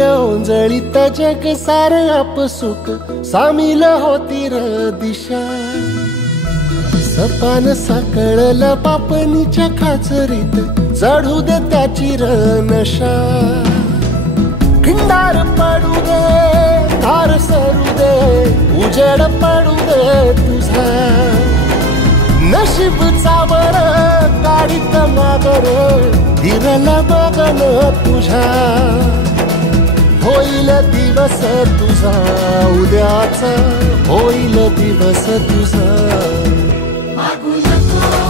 येईल ओंजळीत जग सार आपसुक सामील होती र दिशा. सपान साकळलं पापणीच्या खाचरीत चढू दे त्याची र नशा. खिंडार पडू दे धार सरू दे उजेड पडू दे तुझा. नशीब चावर काढीत मागर हिरल बगन तुझ्या. होईल दिवस तुझा उद्याचा होईल दिवस तुझा. मागू नको